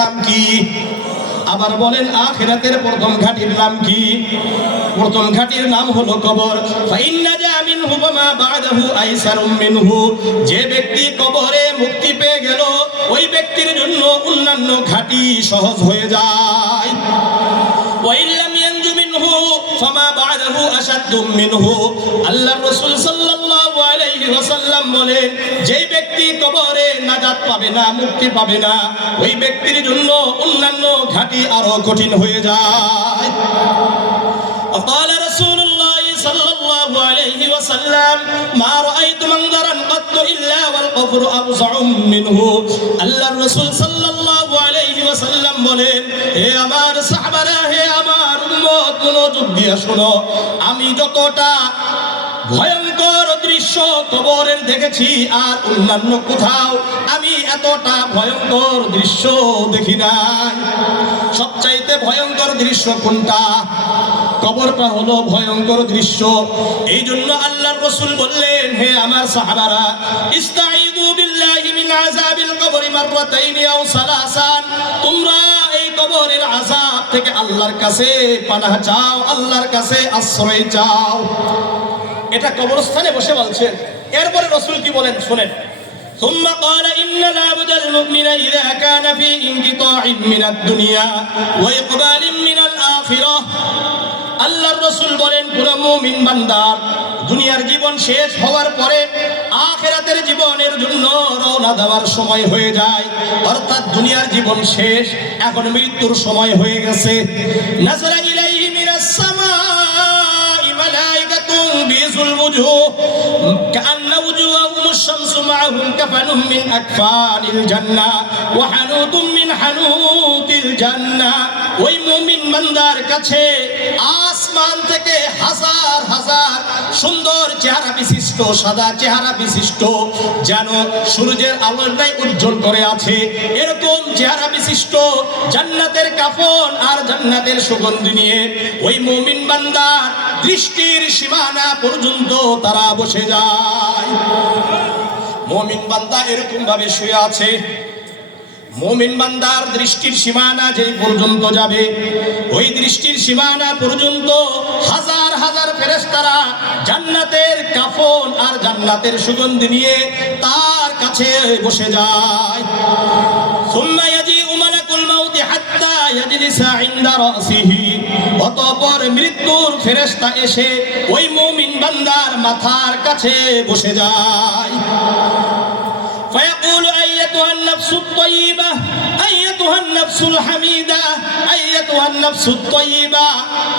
নাম কি? আবার বলেন আখিরাতের প্রথম ঘাটির নাম কি? প্রথম ঘাটির নাম হলো কবর। ফাইন্না জা মিনহু মা বা'দাহু আইসারুম মিনহু। যে ব্যক্তি কবরে মুক্তি পেয়ে গেল ওই ব্যক্তির জন্য অন্যান্য ঘাটি সহজ হয়ে যায়। ওয়াইল্লাম ইয়ানজু মিনহু ফামা বা'দাহু আশাদ্দু মিনহু। আল্লাহর রাসূল সাল্লাল্লাহু আলাইহি ওয়াসাল্লাম বলেন, যে ব্যক্তি কবরে নাজাত পাবে না, মুক্তি পাবে না, ওই ব্যক্তির জন্য অন্যান্য ঘাটি আরো কঠিন হয়ে যায়। وقال رسول الله صلى الله عليه وسلم ما رأيت منظرا قط إلا والقبر أوسع منه। আল্লাহর রাসূল সাল্লাল্লাহু আলাইহি ওয়াসাল্লাম বলেন, হে আমার সাহাবারা, হে আমার উম্মত, মনোযোগ দিয়ে শোনো, আমি যতটা ভয়ঙ্কর দৃশ্য কবরের দেখেছি আর অন্যান্য কোথাও আমি এতটা ভয়ঙ্কর দৃশ্য দেখি নাই। সবচাইতে ভয়ঙ্কর দৃশ্য কোনটা? কবরটা হলো ভয়ঙ্কর দৃশ্য। এই জন্য আল্লাহর রাসূল বললেন, হে আমার সাহাবারা, ইস্তাঈযু বিল্লাহি মিন আযাবিল কবরি মাররাতাইনি আও সালাসান। তোমরা এই কবরের আযাব থেকে আল্লাহর কাছে পানাহ চাও, আল্লাহর কাছে আশ্রয় চাও। এটা কবরস্থানে বসে বলছেন। এরপরে রাসূল কি বলেন শুনেন। ثم قال إن العبد المؤمن إذا كان في انقطاع من الدنيا وإقبال من الآخرة। আল্লাহর রাসূল বলেন, কোন মুমিন বান্দার দুনিয়ার জীবন শেষ হওয়ার পরে আখিরাতের জীবনের জন্য রওনা দেওয়ার সময় হয়ে যায়, অর্থাৎ দুনিয়ার জীবন শেষ, এখন মৃত্যুর সময় হয়ে গেছে। নাযরা ইলাইহি মিনাস সামাই মালাইকাতুন বিযুল ওয়াজুহ কাআন্না ওয়াজুহুমুশ শামসু মা'হুম কাফানুম মিন আকফানিল জান্নাহ ওয়া হানুতুম মিন হানুতিল জান্নাহ। ওই মুমিন বান্দার কাছে আসমান থেকে হাজার হাজার সুন্দর চেহারা বিশিষ্ট, সাদা চেহারা বিশিষ্ট, যেন সূর্যের আলোটাই উজ্জ্বল করে আছে, এরকম চেহারা বিশিষ্ট জান্নাতের কাফন আর জান্নাতের সুগন্ধি নিয়ে ওই মুমিন বান্দার দৃষ্টির সীমানা পর্যন্ত তারা বসে যায়। মুমিন বান্দা এরকম ভাবে শুয়ে আছে। মুমিন বান্দার দৃষ্টির সীমানা যে পর্যন্ত যাবে, ওই দৃষ্টির সীমানা পর্যন্ত হাজার হাজার ফেরেশতারা জান্নাতের কাফন আর জান্নাতের সুগন্ধি নিয়ে তার কাছে বসে যায়। সুম্মা ইয়াজিউ মালাকুল মাউত হাত্তা ইয়াজলিসা ইনদা রাসিহি। অতঃপর মৃত্যুর ফেরেশতা এসে ওই মুমিন বান্দার মাথার কাছে বসে যায়। فيقول أيتها النفس الطيبة أيتها النفس الحميدة أيتها النفس الطيبة।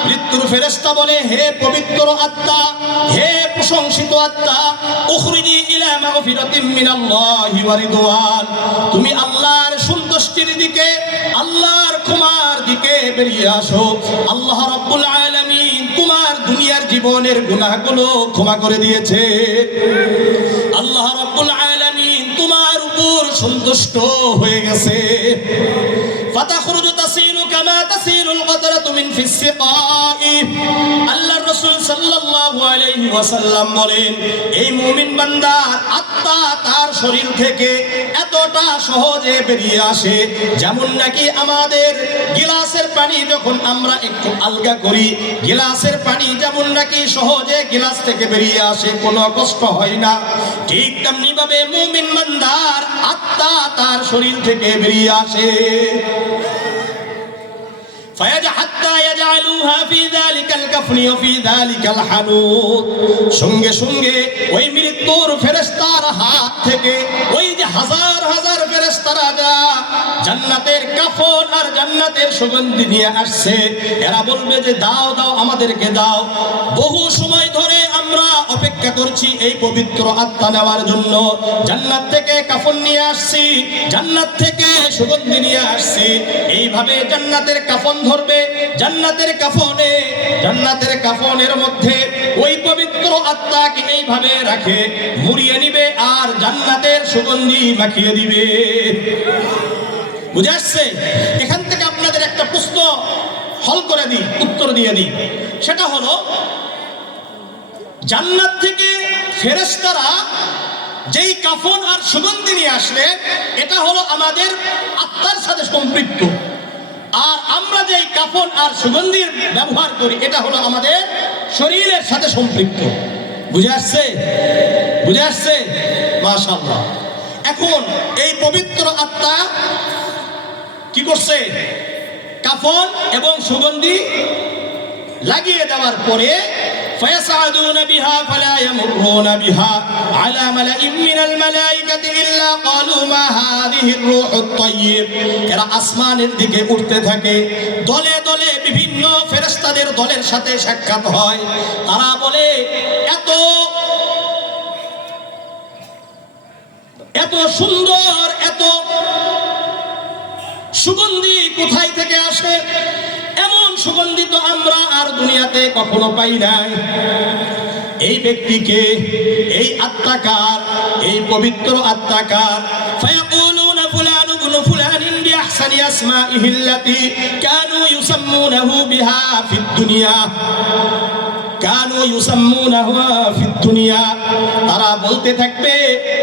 মৃত্যুর ফেরেশতা বলে, হে পবিত্র আত্মা, হে প্রশংসিত আত্মা, উখরিজি ইলা মাগফিরাতিম মিনাল্লাহি ওয়া রিদওয়ান। তুমি আল্লাহর সন্তুষ্টির দিকে, আল্লাহর ক্ষমার দিকে বেরিয়ে আসো। আল্লাহ রাব্বুল আলামিন তোমার দুনিয়ার জীবনের গুনাহগুলো ক্ষমা করে দিয়েছে। আল্লাহ রাব্বুল আলামিন তোমার উপর সন্তুষ্ট হয়ে গেছে। ফাতাখরুজু তাসিলু কামা তাসিলুল কতরাতু মিন ফিস সিকাই। আল্লাহর রাসূল সাল্লাল্লাহু আলাইহি ওয়াসাল্লাম বলেন, এই মুমিন বান্দার আত্মা তার শরীর থেকে এতটা সহজে বেরিয়ে আসে যেমন নাকি আমাদের গিলাসের পানি যখন আমরা একটু আলগা করি, গিলাসের পানি যেমন নাকি সহজে গিলাস থেকে বেরিয়ে আসে, কোনো কষ্ট হয় না, ঠিক তেমনি ভাবে মুমিন বান্দার আত্মা তার শরীর থেকে বেরিয়ে আসে। সঙ্গে সঙ্গে ওই মৃত্যুর ফেরেশতার হাত থেকে ওই যে হাজার হাজার ফেরেশতারা যা জান্নাতের কাফন আর জান্নাতের সুগন্ধি নিয়ে আসছে, এরা বলবে যে দাও দাও, আমাদেরকে দাও। বহু সময় ধরে আমরা অপেক্ষা করছি এই পবিত্র আত্মা নেওয়ার জন্য। জান্নাত থেকে কাফন নিয়ে আসছি, জান্নাত থেকে সুগন্ধি নিয়ে আসছি। এইভাবে জান্নাতের কাফন ধরবে, জান্নাতের কাফনে, জান্নাতের কাফনের মধ্যে ওই পবিত্র আত্মাকে এইভাবে রাখে, মুড়িয়ে নিবে আর জান্নাতের সুগন্ধি মাখিয়ে দিবে। বুঝে আসছে? এখান থেকে আপনাদের একটা প্রশ্ন হল করে দিই, উত্তর দিয়ে দিই। সেটা হলো, জান্নাত থেকে ফেরেশতারা যেই কাফন আর সুগন্ধি নিয়ে আসলে এটা হলো আমাদের আত্মার সাথে সম্পৃক্ত, আর আমরা যেই কাফন আর সুগন্ধির ব্যবহার করি এটা হলো আমাদের শরীরের সাথে সম্পৃক্ত। বুঝে আসছে? বুঝে আসছে? মাশাআল্লাহ। এখন এই পবিত্র আত্মা কি করছে? কাফন এবং সুগন্ধি লাগিয়ে দেওয়ার পরে فيصعدون بها فلا يمرون بها على ملأ من الملائكة إلا قالوا ما هذه الروح الطيب। এরা আসমানের দিকে উঠতে থাকে, দলে দলে বিভিন্ন ফেরেশতাদের দলের সাথে সাক্ষাৎ হয়। তারা বলে এত সুন্দর, এত সুগন্ধি কোথায় থেকে আসে? এমন সুগন্ধি তো আমরা আর দুনিয়াতে কখনো পাই নাই। এই ব্যক্তিকে, এই আত্মাকার, এই পবিত্র আত্মাকার ফায়াকুলুনা ফুলান ইবনে ফুলানিন বিআহসানি আসমাইহি আল্লাতী কানু ইউসাম্মুনাহু বিহা ফিদ দুনিয়া। তারা বলতে থাকবে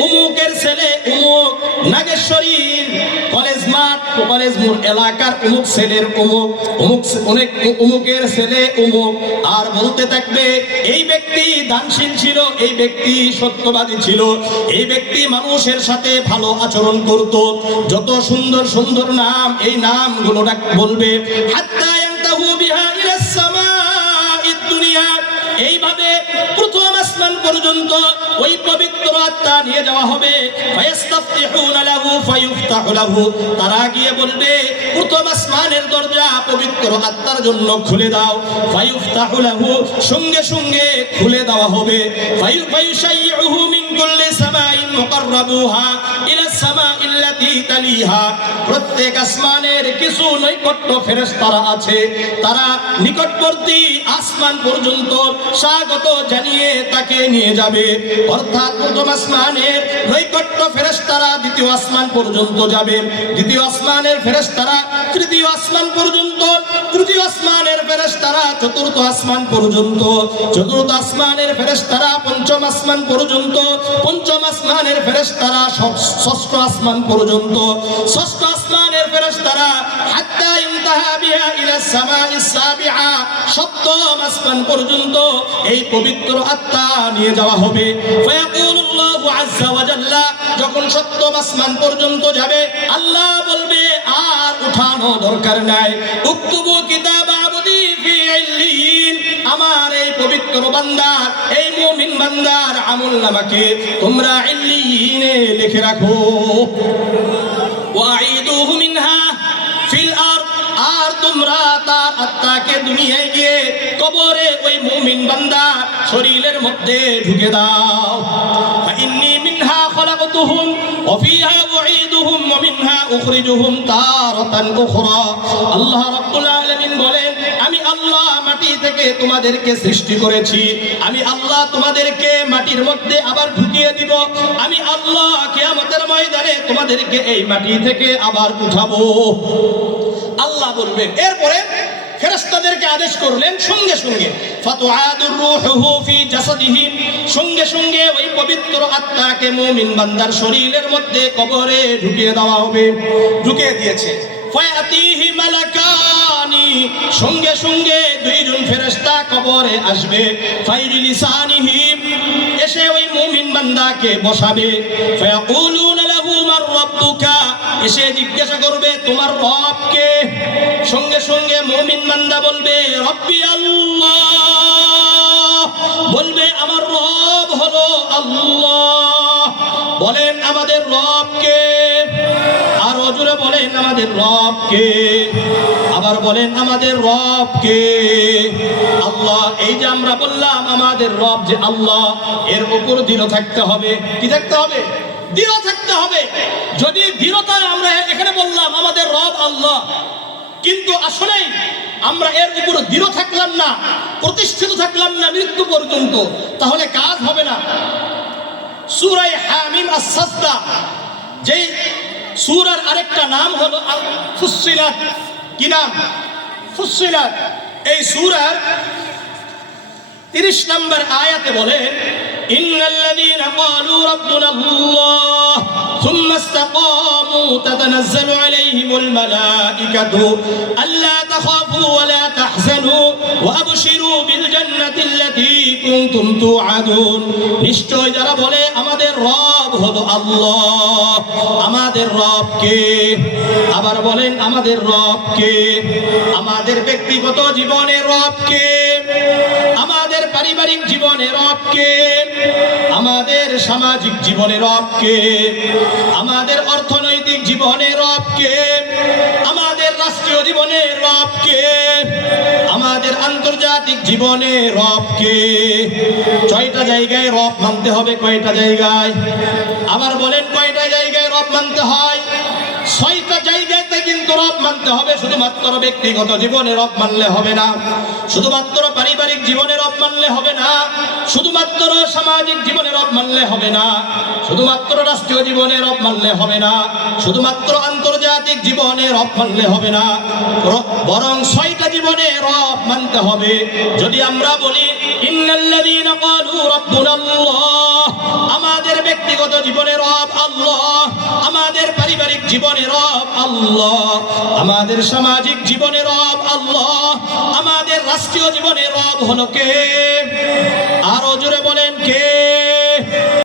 উমুকের ছেলে উমুক, নাগেশ্বরীর কলেজ মাঠ, কলেজ মোড় এলাকার উমুক ছেলের উমুক, উমুকের ছেলে উমুক। আর বলতে থাকবে এই ব্যক্তি দানশীল ছিল, এই ব্যক্তি সত্যবাদী ছিল, এই ব্যক্তি মানুষের সাথে ভালো আচরণ করত। যত সুন্দর সুন্দর নাম, এই নামগুলো বলবে। হাত্তা ইয়ানতাহু বিহা ইলাস সামাঈদ দুনিয়া। এইভাবে প্রথম আসমান পর্যন্ত ওই পবিত্র আত্মা নিয়ে যাওয়া হবে। ফায়াস্তাফতিহুনা লাহু ফায়ুফতাহু লাহু। তারা গিয়ে বলবে প্রথম আসমানের দরজা পবিত্র আত্মার জন্য খুলে দাও। ফায়ুফতাহু লাহু, সঙ্গে সঙ্গে খুলে দেওয়া হবে। ফায়ুশাইয়ুহু মিন কুল্লি সামাইন মুকাররাবুহা ইলা সামাইল্লাতী তালিহা। প্রত্যেক আসমানের কিছু নৈকট্য ফেরেশতারা আছে, তারা নিকটবর্তী আসমান পর্যন্ত স্বাগত জানিয়ে তাকে নিয়ে যাবে। অর্থাৎ প্রথম আসমানের নৈকট্য ফেরেশতারা দ্বিতীয় আসমান পর্যন্ত যাবে, দ্বিতীয় আসমানের ফেরেশতারা তৃতীয় আসমান পর্যন্ত, তৃতীয় আসমানের ফেরেশতারা চতুর্থ আসমান পর্যন্ত, চতুর্থ আসমানের ফেরেশতারা পঞ্চম আসমান পর্যন্ত, পঞ্চম আসমানের ফেরেশতারা ষষ্ঠ আসমান পর্যন্ত, ষষ্ঠ আসমানের ফেরেশতারা হাত্তা ইনতাহা বিহা ইলা সামাইস সাবিআ, সপ্তম আসমান পর্যন্ত এই পবিত্র আত্মা নিয়ে যাওয়া হবে। ফায়াকুলুল্লাহু আযজা ওয়া জাল্লা, যখন সপ্তম আসমান পর্যন্ত যাবে আল্লাহ বলবে আর উঠানো দরকার নাই। উকতুবু কিতাব আবদি ফি ইল্লিয়িন। আমার এই পবিত্র বান্দার, এই মুমিন বান্দার আমলনামাকে তোমরা ইল্লিয়িনে লিখে রাখো। ওয়াঈদুহু মিনহা ফিল আরদ। আর তোমরা তার আত্মাকে দুনিয়ায় গিয়ে কবরে ওই মুমিন বান্দার শরীরের মধ্যে ঢুকে দাও। ফাইন্নী মিনহা খলাকতুহুম ওয়া ফিহা উঈদুহুম ওয়া মিনহা উখরিজুহুম তারাতান উখরা। আল্লাহ রাব্বুল আলামিন বলেন, আমি আল্লাহ মাটি থেকে তোমাদেরকে সৃষ্টি করেছি, আমি আল্লাহ তোমাদেরকে মাটির মধ্যে আবার ঢুকিয়ে দিব, আমি আল্লাহ কিয়ামতের ময়দানে তোমাদেরকে এই মাটি থেকে আবার উঠাবো। আল্লাহ বলবেন। এরপরে ফেরেশতাদেরকে আদেশ করলেন সঙ্গে সঙ্গে ফাতুআদুর রূহু ফি জাসাদিহি, সঙ্গে সঙ্গে ওই পবিত্র আত্মাকে মুমিন বান্দার শরীরের মধ্যে কবরে ঢুকিয়ে দেওয়া হবে। ঢুকিয়ে দিয়েছে। ফায়াতিহি মালাকানি, সঙ্গে সঙ্গে দুইজন ফেরেশতা কবরে আসবে। ফাইরিলিসানিহি, এসে ওই মুমিন বান্দাকে বসাবে। ফায়াকুলুনা লাহু মার রাব্বুকা, এসে জিজ্ঞাসা করবে তোমার রব কে? সঙ্গে সঙ্গে মুমিন বান্দা বলবে রব্বি আল্লাহ, বলবে আমার রব হলো আল্লাহ। বলেন আমাদের রব কে? আরো জোরে বলেন আমাদের রব কে? আবার বলেন আমাদের রব কে? আল্লাহ। এই যে আমরা বললাম আমাদের রব যে আল্লাহ, এর উপর দৃঢ় থাকতে হবে। কি থাকতে হবে? দৃঢ় থাকতে হবে। যদি দৃঢ়তা, আমরা এখানে বললাম আমাদের রব আল্লাহ, কিন্তু আসলেই আমরা এর উপর দৃঢ় থাকলাম না, প্রতিষ্ঠিত থাকলাম না মৃত্যু পর্যন্ত, তাহলে কাজ হবে না। সূরা হামিম আস-সাজদা, যেই সূরার আরেকটা নাম হলো আল ফুসসিলাত। কি নাম? ফুসসিলাত। এই সূরার 30 নম্বর আয়াতে বলেন ইন্নাল্লাযীনা ক্বালু রাব্বুনাল্লাহ ثم استقاموا تتنزل عليهم الملائكة ألا تخافوا ولا تحزنوا وأبشروا بالجنة التي كنتم توعدون নিশ্চয় যারা বলে আমাদের রব হলো আল্লাহ আমাদের রব কে আবার বলেন আমাদের রব কে আমাদের ব্যক্তিগত জীবনের রব কে আমাদের পারিবারিক জীবনের রব কে আমাদের সামাজিক জীবনের রব কে আমাদের অর্থনৈতিক জীবনের রব কে আমাদের রাষ্ট্রীয় জীবনের রব কে আমাদের আন্তর্জাতিক জীবনের রব কে 6টা জায়গায় রব মানতে হবে কয়টা জায়গায় আবার বলেন কয়টা জায়গায় রব মানতে হয় 6টা জায়গাতে কিন্তু রব মানতে হবে শুধুমাত্র ব্যক্তিগত জীবনে রব মানলে হবে না শুধুমাত্র পারিবারিক জীবনে রব মানলে হবে না শুধুমাত্র সামাজিক জীবনে রব মানলে হবে না শুধুমাত্র রাষ্ট্রীয় জীবনে রব মানলে হবে না শুধুমাত্র আন্তর্জাতিক জীবনে রব মানলে হবে না বরং 6টা জীবনে রব মানতে হবে যদি আমরা বলি ইন্নাল্লাযীনা ক্বালু রাব্বুনাল্লাহ আমাদের ব্যক্তিগত জীবনে রব আল্লাহ আমাদের পারিবারিক জীবনে রব আল্লাহ আমাদের সামাজিক জীবনে রব আল্লাহ আমাদের রাষ্ট্রীয় জীবনে রব হলো কে আরো জোরে বলেন কে